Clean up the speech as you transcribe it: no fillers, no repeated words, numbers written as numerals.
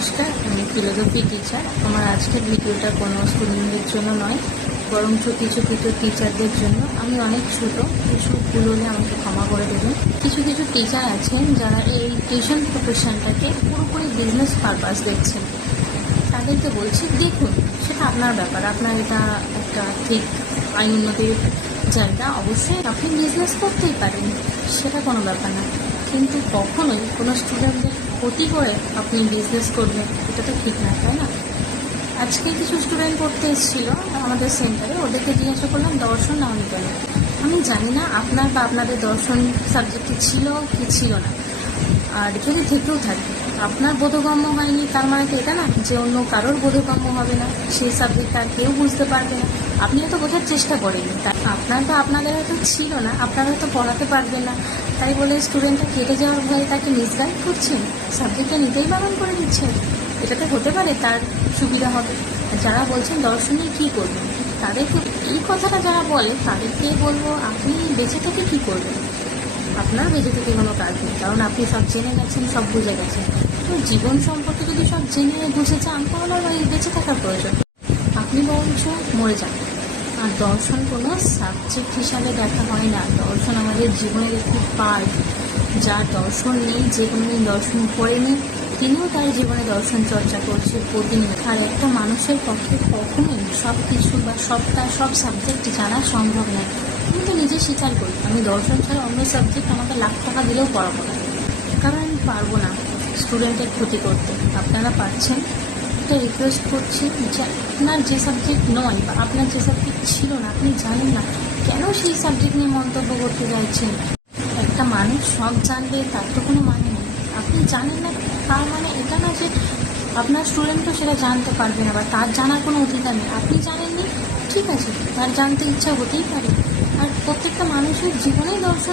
নমস্কার, আমি philosophy teacher. আমার আজকের ভিডিওটা কোনো স্টুডেন্টদের জন্য নয়, বরঞ্চ কিছু কিছু টিচারদের জন্য। আমি অনেক ছোটো, কিছু ভুল হলে আমাকে ক্ষমা করে দেবেন। কিছু কিছু টিচার আছেন যারা এই টিউশন প্রফেশনটাকে পুরোপুরি বিজনেস পারপাস দেখছেন। তাদেরকে বলছি, দেখুন, সেটা আপনার ব্যাপার, আপনার এটা একটা ঠিক আইন উন্নতির জায়গা, অবশ্যই আপনি বিজনেস করতেই পারেন, সেটা কোনো ব্যাপার না। কিন্তু কখনোই কোনো স্টুডেন্টদের ক্ষতি করে আপনি বিজনেস করবেন, এটা তো ঠিক না, তাই না? আজকে কিছু স্টুডেন্ট পড়তে এসেছিলো আমাদের সেন্টারে, ওদেরকে জিজ্ঞাসা করলাম দর্শন নামনি কেন। আমি জানি না আপনার বা আপনাদের দর্শন সাবজেক্টটি ছিল কি ছিল না, আর যদি থেকেও থাকে আপনার বোধগম্য হয়নি তার মানে তো এটা না যে অন্য কারোর বোধগম্য হবে না, সেই সাবজেক্ট আর কেউ বুঝতে পারবে না। আপনি হয়তো বোঝার চেষ্টা করেননি, তাই আপনার বা আপনাদের হয়তো ছিল না, আপনারা হয়তো পড়াতে পারবেন না, তাই বলে স্টুডেন্টটা কেটে যাওয়ার ভয়ে তাকে মিসগাইড করছেন, সাবজেক্টটা নিতেই বারণ করে দিচ্ছেন। এটাতে হতে পারে তার সুবিধা হবে। যারা বলছেন দর্শন নিয়ে কী করবেন, তাদেরকে এই কথাটা যারা বলে তাদেরকে বলবো, আপনি বেঁচে থেকে কী করবেন? আপনার বেঁচে থেকে কোনো কাজ নেই, কারণ আপনি সব জেনে গেছেন, সব বুঝে গেছেন। তো জীবন সম্পর্কে যদি সব জেনে বুঝে চান তাহলে আর এই বেঁচে থাকার প্রয়োজন, আপনি বরঞ্চ মরে যান। আর দর্শন কোনো সাবজেক্ট হিসাবে দেখা হয় না, দর্শন আমাদের জীবনের একটি পার্ট। যার দর্শন নেই, যে কোনোদিন দর্শন পড়েনি, তিনিও তার জীবনে দর্শন চর্চা করছে প্রতিনিয়ত। আর একটা মানুষের পক্ষে কখনোই সব কিছু বা সব সাবজেক্ট জানা সম্ভব নয়। আমি তো নিজে স্বীকার করি, আমি দর্শন ছাড়া অন্য সাবজেক্ট আমাকে লাখ টাকা দিলেও পড়াবো না, কারণ আমি পারবো না স্টুডেন্টের ক্ষতি করতে। আপনারা পারছেন, একটা রিকোয়েস্ট করছি যে আপনার যে সাবজেক্ট নয় বা আপনার যে সাবজেক্ট ছিল না, আপনি জানেন না, কেন সেই সাবজেক্ট নিয়ে মন্তব্য করতে চাইছেন? একটা মানুষ সব জানবে তার তো কোনো মানে নেই। আপনি জানেন না তার মানে এটা না যে আপনার স্টুডেন্টও সেটা জানতে পারবে না বা তার জানার কোনো অধিকার নেই। আপনি জানেননি, ঠিক আছে, তার জানতে ইচ্ছা হতেই পারে। আর প্রত্যেকটা মানুষের জীবনেই দর্শন